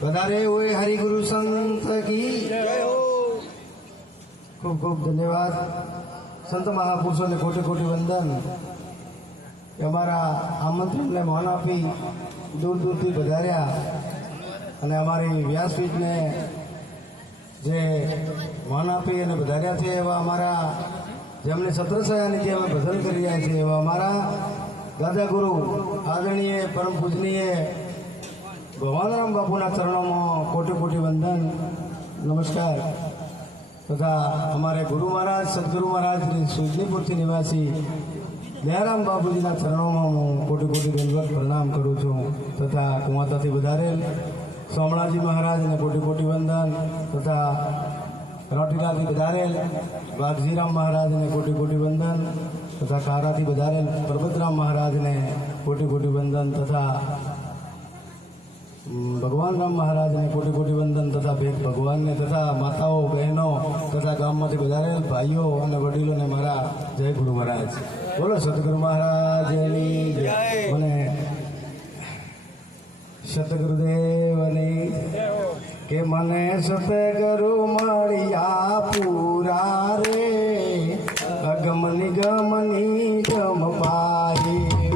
વધારે हुए हरिगुरु संत की खूब खूब धन्यवाद। संत महापुरुषों ने कोटि कोटि वंदन। અમારા આમંત્રણને માન આપી દૂર દૂરથી વધાર્યા અને અમારી વ્યાસપીઠને જે માન આપી અને વધાર્યા છે એવા અમારા જેમને છત્રછાયા નીચે અમે ભજન કરી રહ્યા છીએ એવા અમારા દાદા ગુરુ આદરણીય પરમ પૂજનીય ભગવાનરામ બાપુના ચરણોમાં કોટી કોટી વંદન નમસ્કાર તથા અમારે ગુરુ મહારાજ સદગુરુ મહારાજ સુજનીપુરથી નિવાસી દયારામ બાપુજીના ચરણોમાં હું કોટી કોટી દંડવત પ્રણામ કરું છું તથા કુંવાતાથી વધારેલ સોમણાજી મહારાજને કોટી કોટી વંદન તથા રોટીલાથી વધારેલ વાઘજીરામ મહારાજને કોટી કોટી વંદન તથા કારાથી વધારેલ પરબતરામ મહારાજને કોટી કોટી વંદન તથા ભગવાન રામ મહારાજને કોટી કોટી વંદન તથા ભેટ ભગવાનને તથા માતાઓ બહેનો તથા ગામમાંથી વધારેલ ભાઈઓ અને વડીલોને મારા જય ગુરુ મહારાજ બોલો સદગુરુ મહારાજની જય અને સતગુરુદેવની કે મને સતગુરુ મળ્યા પૂરા રે અગમ નિગમની ગમ પાહી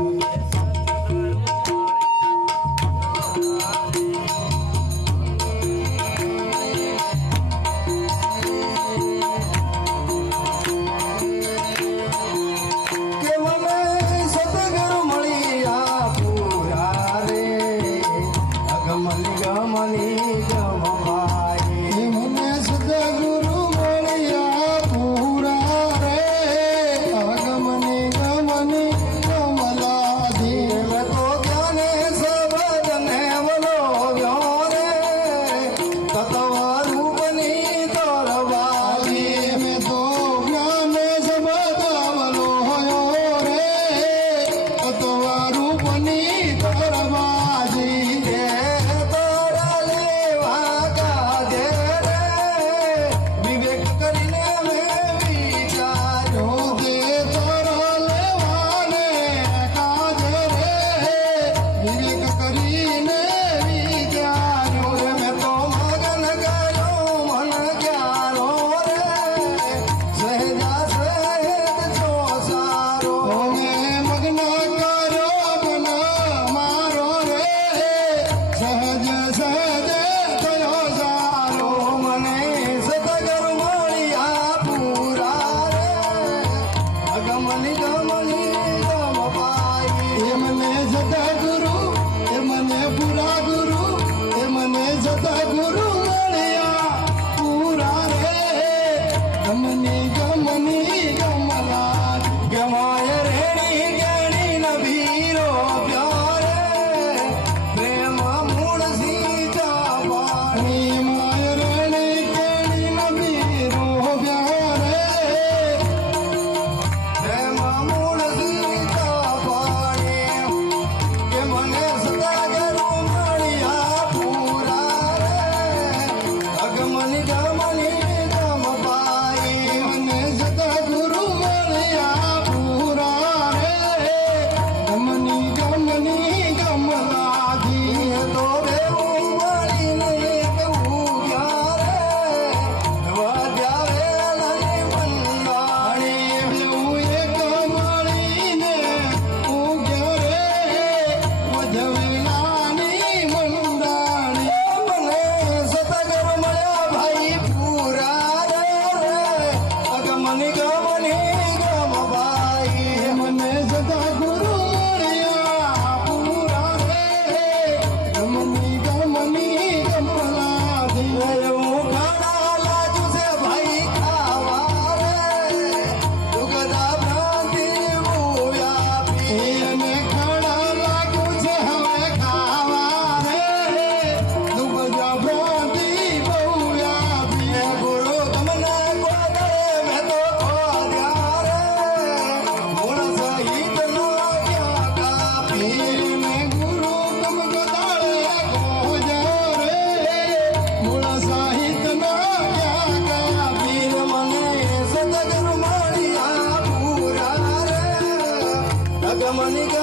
Money